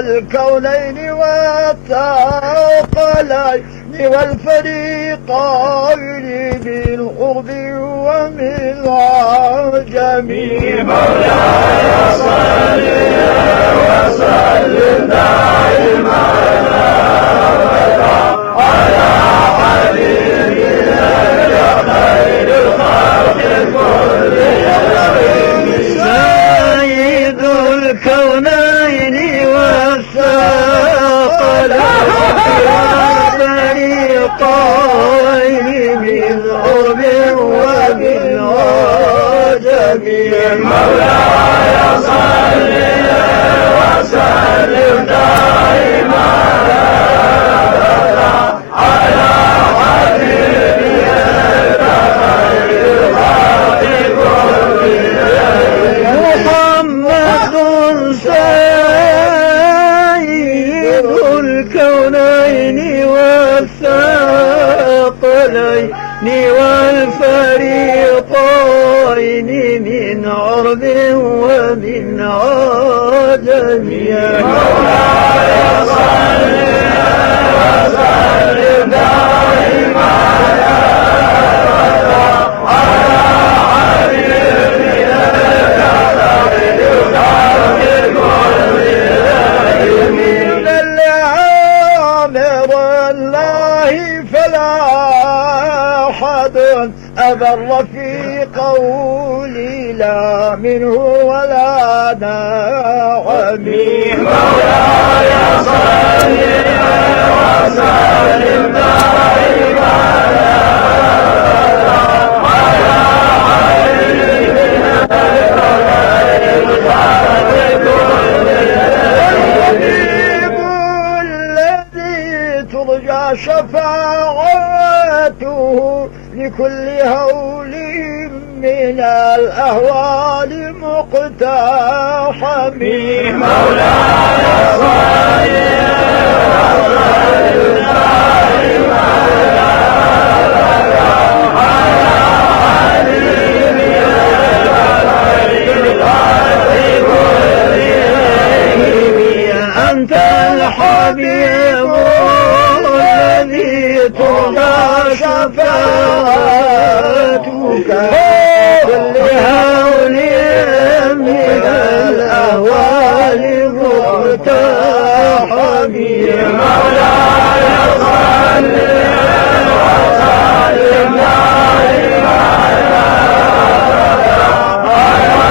الكونين والثقلين والفريقين بالقرب ومن عجم. مولاي صل وسلم دائما على حبيبنا يا خير الخلق كلهم. سيد الكونين مولاي صل وسلم دائما على حبيبك خير الخلق كلهم. محمد سيد الكونين والثقلين والفريقين من عرب ومن عجم. مولاي صل وسلم دائما على حبيبنا خير الخلق كلهم. من العامر الله فلا أحد أبر في قولي لا منه ولا نعم. مولاي صل وسلم دائما على حبيبنا خير الخلق كلهم. الحبيب الذي ترجى شفاعته لكل هول من الأهوال مقتحم. مولاي صل وسلم دائما على حبيبنا خير الخلق كلهم. أنت الحبيب الذي ترجى شفاعتك كل هول من الأهوال مقتحم. مولاي صل وسلم دائما على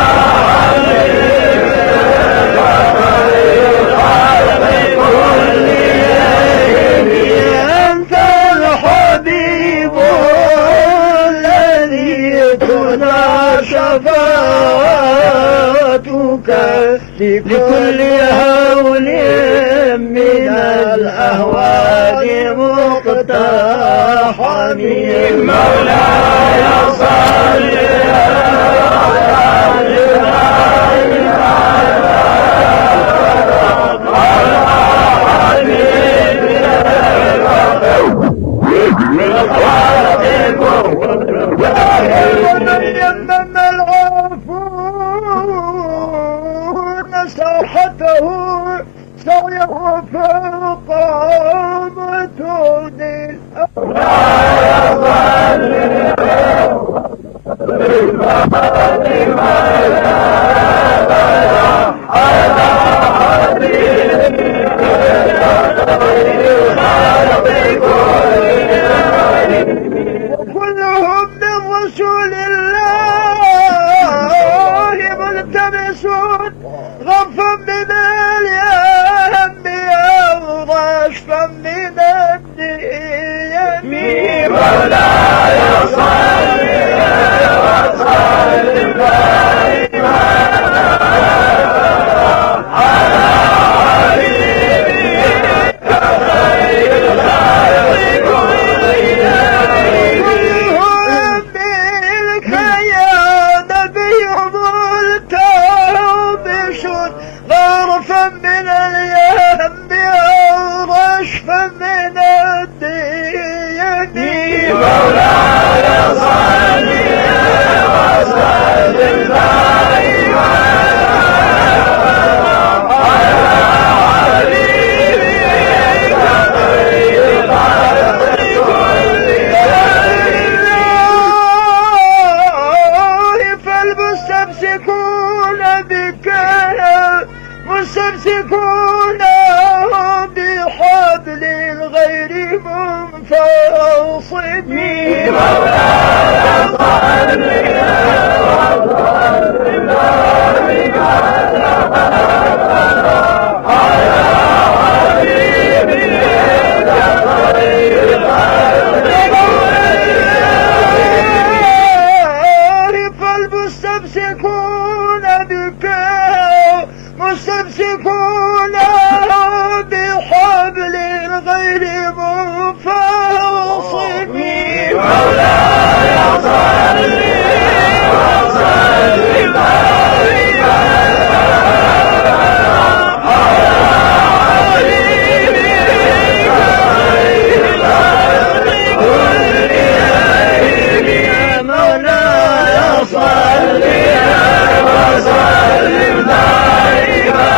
حبيبنا خير الخلق كلهم. أنت الحبيب الذي ترجى شفاعتك لكل هول من الأهوال مقتحم. مولاي صل وسلم دائما على حبيبنا خير الخلق كلهم. ومن يمم العفون ساحته سويه فوق متون وكلهم من رسول الله ملتمسون غفا من الأنبياء ورشفا مولاي صل وسلم دائما على حبيبك خير الخلق كلهم. فالمستمسكون بك مستمسكون بحبل الغير منفصل. مولاي صل وسلم دائما على حبيبك خير الخلق. فالمستمسكون بك مستمسكون بحبل الغير منفصل. مولاي صل وسلم دائما على حبيبك خير الخلق كلهم. مولاي صل وسلم دائما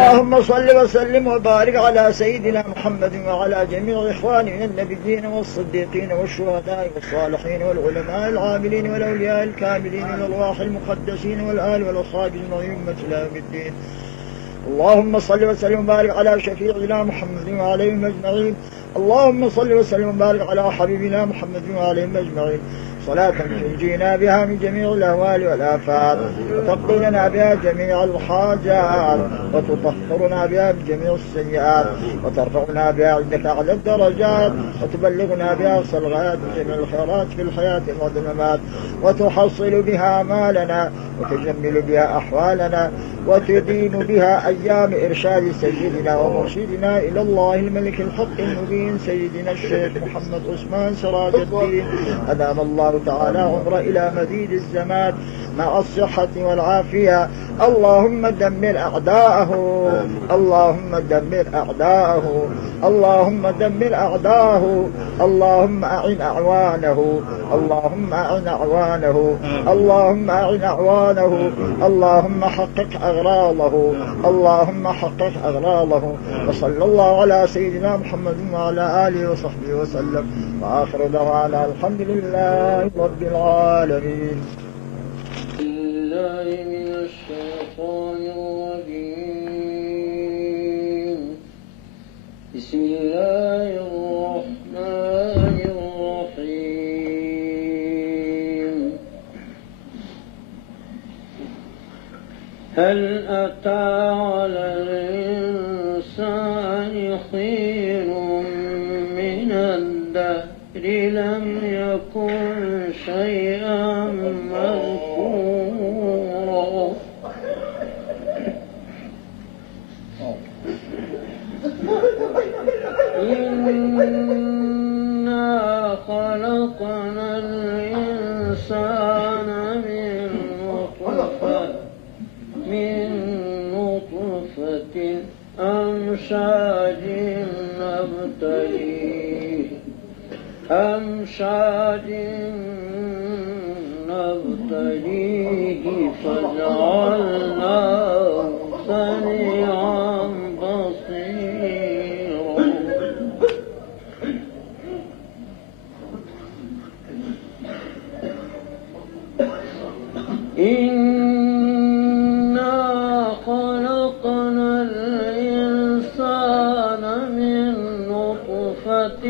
اللهم صل وسلم وبارك على سيدنا محمد وعلى جميع إخوانه من النبيين والصديقين والشهداء والصالحين والعلماء العاملين والأولياء الكاملين والأرواح المقدسين والآل والأصحاب المؤمنة إلى يوم الدين. اللهم صل وسلم وبارك على شفيعنا محمد وعليهم أجمعين. اللهم صل وسلم وبارك على حبيبنا محمد وعليهم أجمعين صلاة تنجينا بها من جميع الأهوال والآفات وتقضي لنا بها جميع الحاجات وتطهرنا بها من جميع السيئات وترفعنا بها عندك أعلى الدرجات وتبلغنا بها أقصى الغايات من جميع الخيرات في الحياة بعد الممات وتحصل بها مالنا وتجمل بها أحوالنا وتدين بها أيام إرشاد سيدنا ومرشدنا إلى الله الملك الحق المبين سيدنا الشيخ محمد عثمان سراج الدين أدام الله تعالى عمره إلى مزيد الزمان مع الصحة والعافية. اللهم دمر أعداءه اللهم دمر أعداءه اللهم دمر أعداءه اللهم أعن أعوانه اللهم أعن أعوانه اللهم أعن أعوانه اللهم حقق أغراضه اللهم حقق أغراضه. وصلى الله على سيدنا محمد وعلى آله وصحبه وسلم وآخر دعوانا الحمد لله رب العالمين. بالله من الشيطان الرجيم. بسم الله الرحمن الرحيم. هل أتى على الإنسان حين من الدهر لم يكن شيئا مذكورا. إنا خلقنا الإنسان من نطفة أمشاج نبتليه فجعلناه سميعا بصيرا. إنا خلقنا الإنسان من نطفة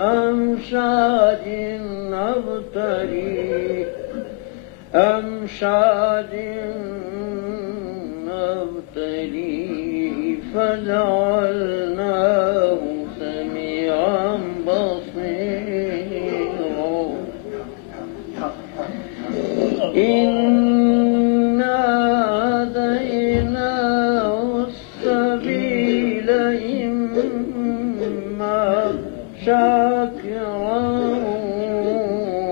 أمشاج نبتليه فجعلناه سميعا بصيرا. إنا هديناه السبيل إما شاكرا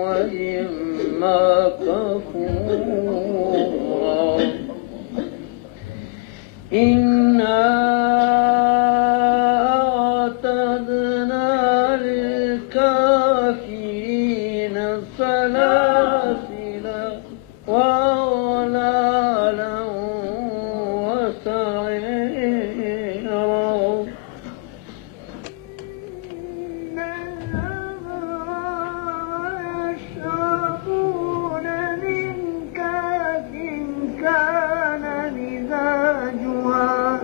وإما كفورا. إنا أعتدنا للكافرين سلاسل وأغلالا وسعيرا يشربون من كأس كان مزاجها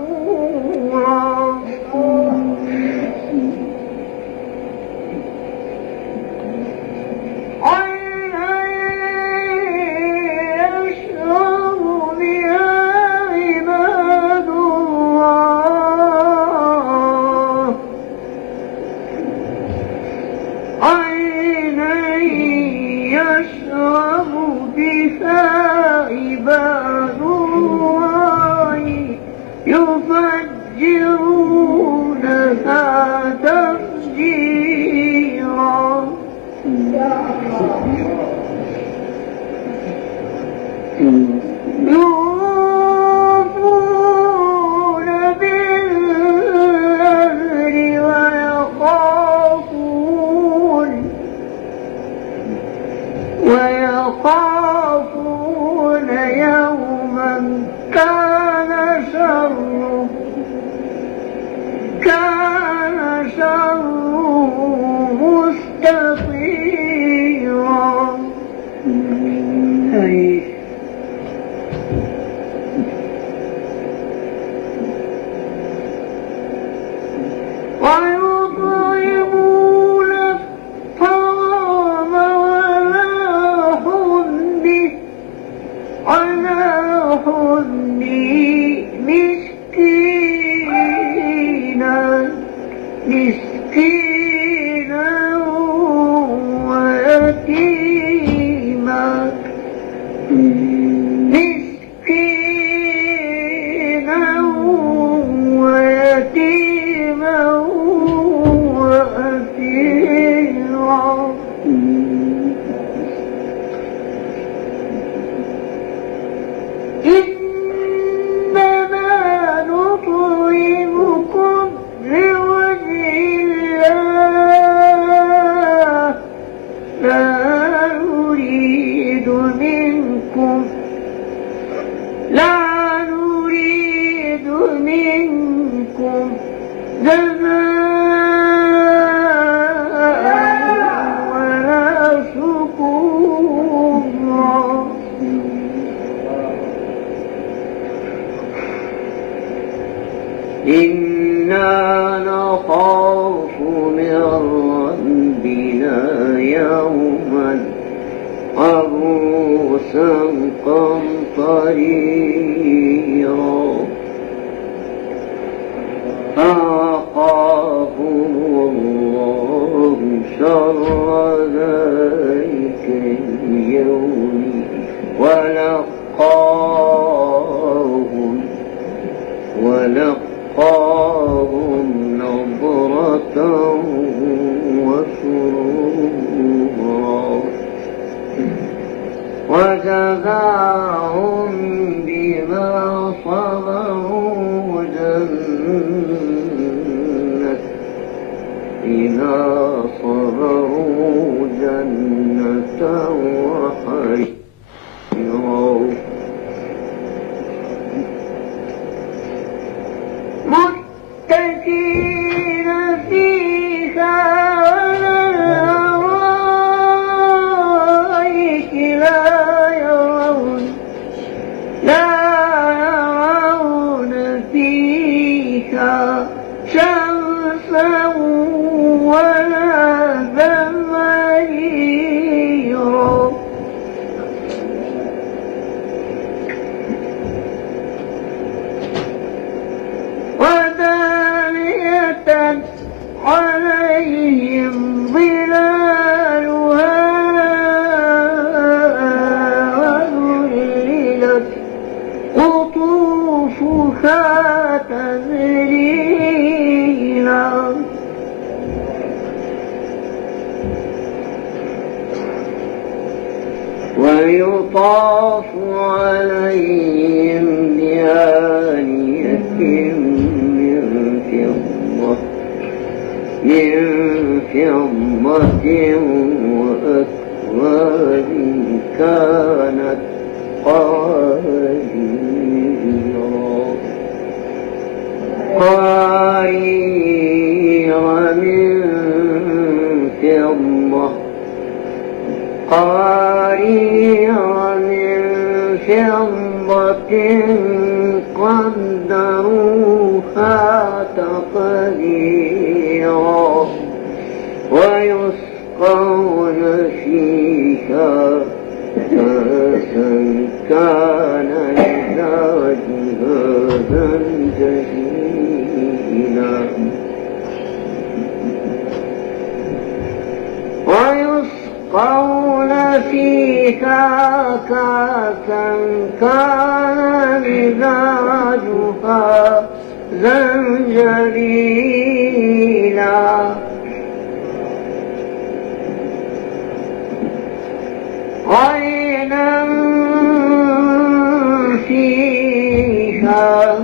كافورا عينا يشرب بها عباد الله عينا يشرب بها عباد الله يفجرونها تفجيرا يوفون بالنذر ويخافون يوما كان شره مستطيرا ويطعمون الطعام على حبه مسكينا ويتيما وأسيرا إنما نطعمكم لوجه الله لا نريد منكم جزاء ولا شكورا إنا نخاف من ربنا يوما عبوسا قمطريرا فوقاهم الله شر ذلك اليوم ولقاهم نضرة وسرورا وجزاهم بما صبروا جنة إذا صبروا جنة وحريرا متكئين فيها على الأرائك لا يرون فيها شمسا ولا زمهريرا ويطاف عليهم بآنية من فضة وأكواب كانت قوارير من فضة قدروها تقديرا ويسقون فيها كأسا كان مزاجها زنجبيلا ويسقون فيها كأسا كان مزاجها زنجبيلا عينا فيها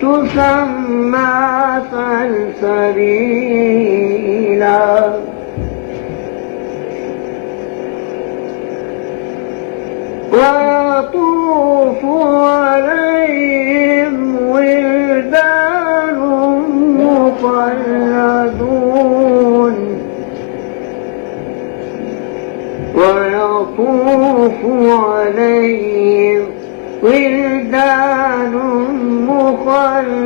تسمى سلسبيلا ويطوف عليهم ولدان مخلدون ويطوف عليهم ولدان مخلدون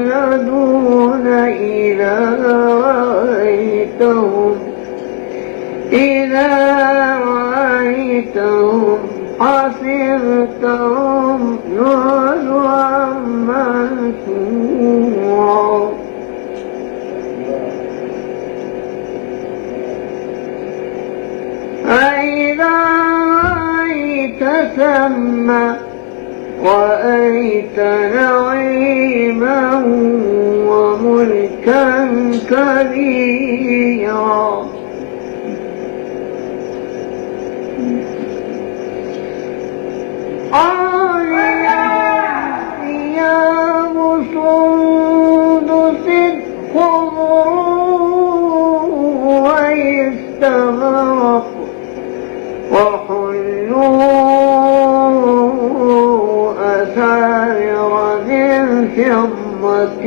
إذا رأيتهم حسبتهم لؤلؤا منثورا فإذا رأيت ثم رأيت نعيما وملكا كبيرا ثياب سندس خضر واستبرق وحلوا أساور من فضة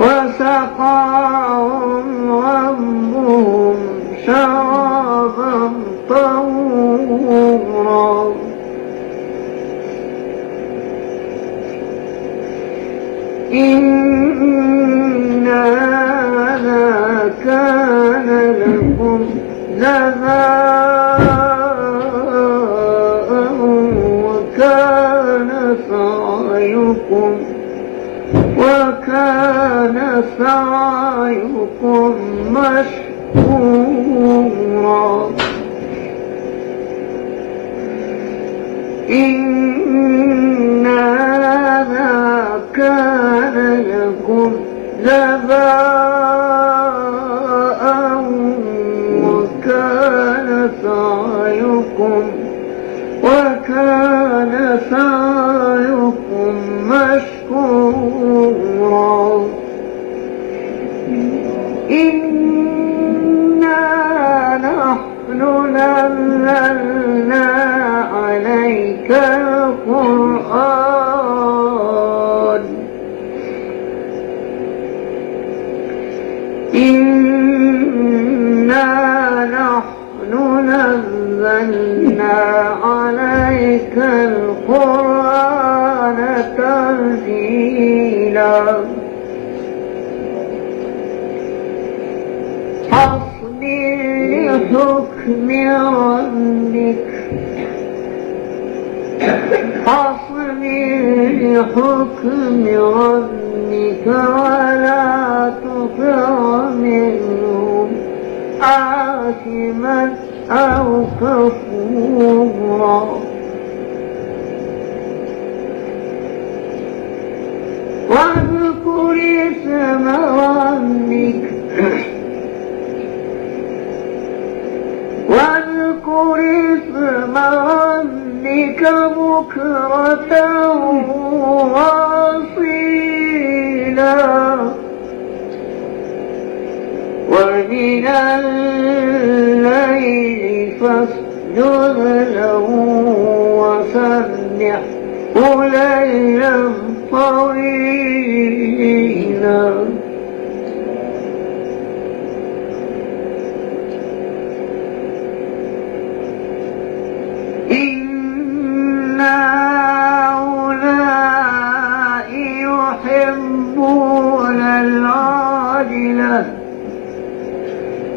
وسقاهم ربهم شرابا طهورا إن هذا كان لكم جزاء وكان سعيكم مشكورا إن هذا كان لكم جزاء وكان سعيكم مشكورا إنا نحن نزلنا عليك القرآن إنا نحن نزلنا عليك القرآن تنزيلا فاصبر لحكم ربك ولا تطع منهم آثما أو كفورا واذكر اسم ربك ومن الليل فاسجد له وسبحه ليلا طويلا إن هؤلاء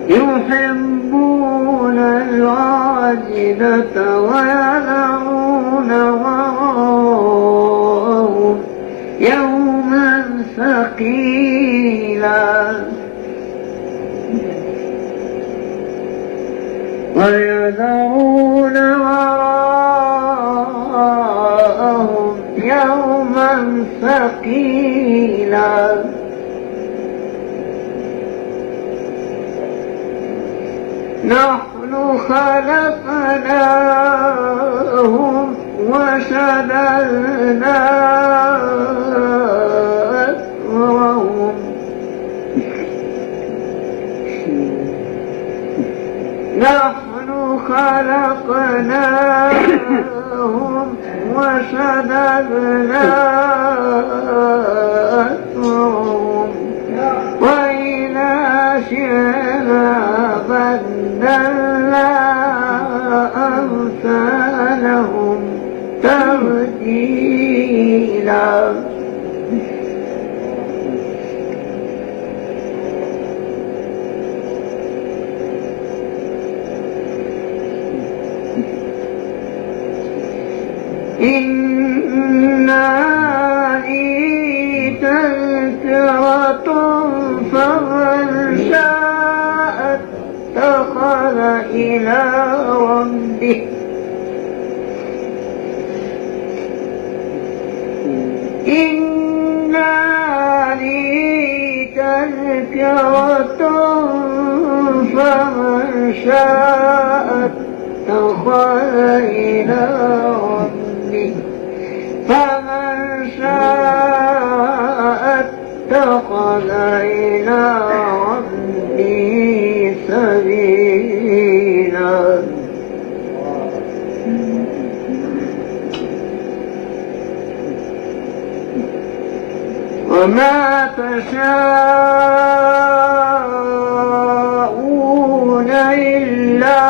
يحبون العاجلة ويذرون وراءهم يوما ثقيلا ويذرون وراءهم يوما ثقيلا نحن خلقناهم وشددنا أسرهم نحن خلقناهم وشددنا أسرهم وإذا شئنا بدلنا أمثالهم تبديلا إن هذه تذكرة فمن شاء اتخذ إلى ربه إن هذه تذكرة فمن شاء اتخذ إلى ربه فمن شاء اتخذ إلى ربه سبيلا وما تشاءون إلا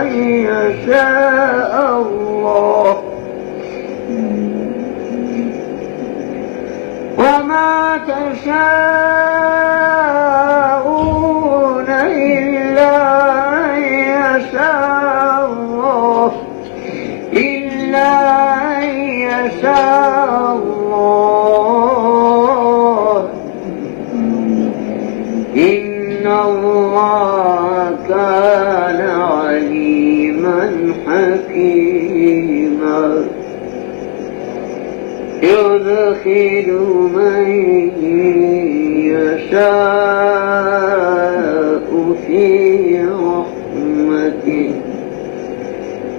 أن يشاء الله وما تشاءون إلا أن يشاء الله إلا أن يشاء الله إن الله كان عليما حكيما يدخل من يشاء في رحمته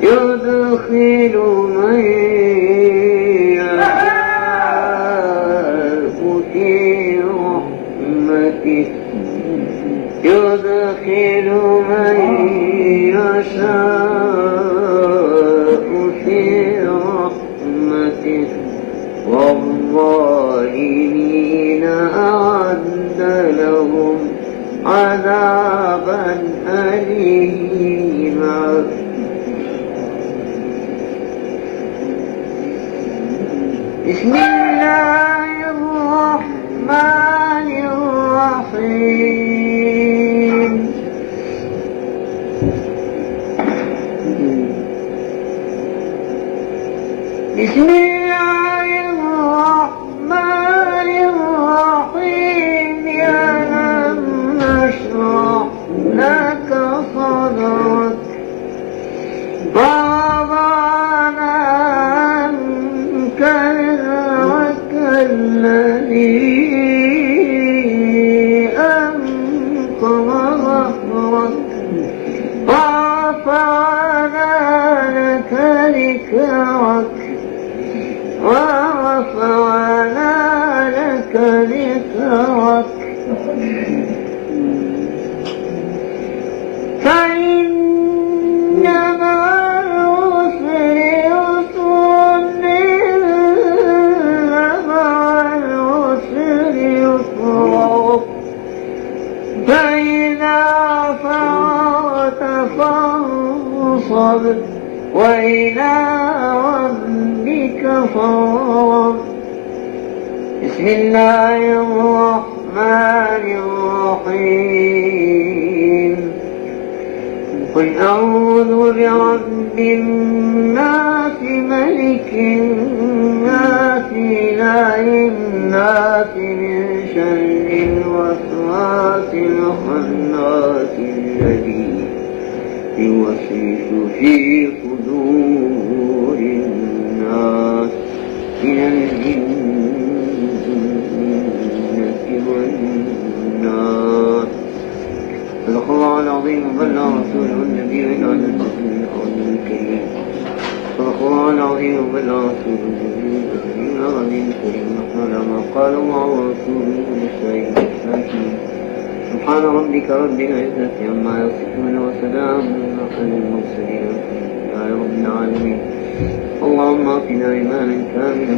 يدخل من يشاء في رحمته يدخل من يشاء في رحمته والظالمين أعد لهم عذابا أليما بسم الله الرحمن الرحيم بسم الله الرحمن الرحيم ألم نشرح لك صدرك ووضعنا عنك وزرك الذي أنقض ظهرك ورفعنا لك ذكرك ورفعنا لك ذكرك فإن مع العسر يسرا إن مع العسر يسرا فإذا فرغت فانصب وإلى ربك فارغب بسم الله الرحمن الرحيم قل أعوذ برب الناس ملك الناس إله الناس من شر الوسواس الخناس الذي يوسوس في صدور الناس من الجنة والناس صدق الله العظيم وبلغ رسوله النبي العلي الكريم صدق الله العظيم وبلغ رسوله النبي العلي الكريم وقال ما قال الله ورسوله للسائل الحاكم سبحان ربك رب العزة عما يصفون وسلام على المرسلين والحمد لله رب العالمين اللهم اعطنا إيمانا كاملا